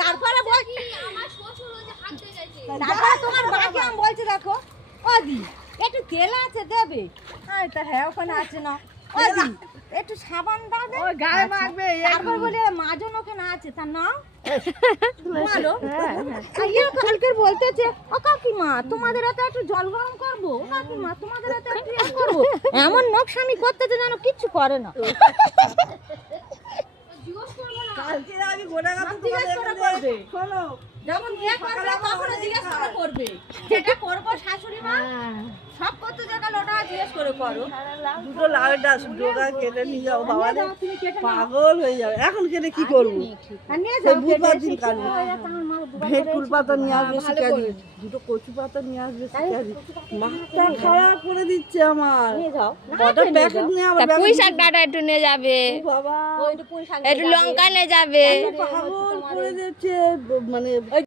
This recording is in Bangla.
তারপরে তোমার মাকে আমি বলছি দেখো ওদি একটু তেল আছে দেবে তা হ্যাঁ ওখানে আছে না ওদি একটু সাবান দাও গায়ে মাখবে তারপর বলে মাজন ওখানে আছে তা নাও ভালো কালকে বলতেছে ও কাকিমা তোমাদের এত একটু জল গরম করবো কাকিমা তোমাদের এত একটু করবো এমন নকশামি করতেছে যেন কিচ্ছু করে না কালকে আমি গোটা কথা জিজ্ঞেস করে করবে শোনো যখন বিয়ে করবে তখন জিজ্ঞেস করে করবে যেটা করবো শাশুড়ি মা সব করতে যেটা ওটা জিজ্ঞেস করে করো দুটো লাউয়ের ডাল ডোকা কেটে নিয়ে যাও বাবা পাগল হয়ে যাবে এখন কেটে কি করবো বুধবার দিন কাটবো ভেটকুল পাতা নিয়ে আসবে শিকারি দুটো কচু পাতা নিয়ে আসবে শিকারি মাথা খারাপ করে দিচ্ছে আমার প্যাকেট নিয়ে আমার পুঁই শাক ডাটা একটু নিয়ে যাবে বাবা একটু লঙ্কা নিয়ে যাবে পাগল করে দিচ্ছে মানে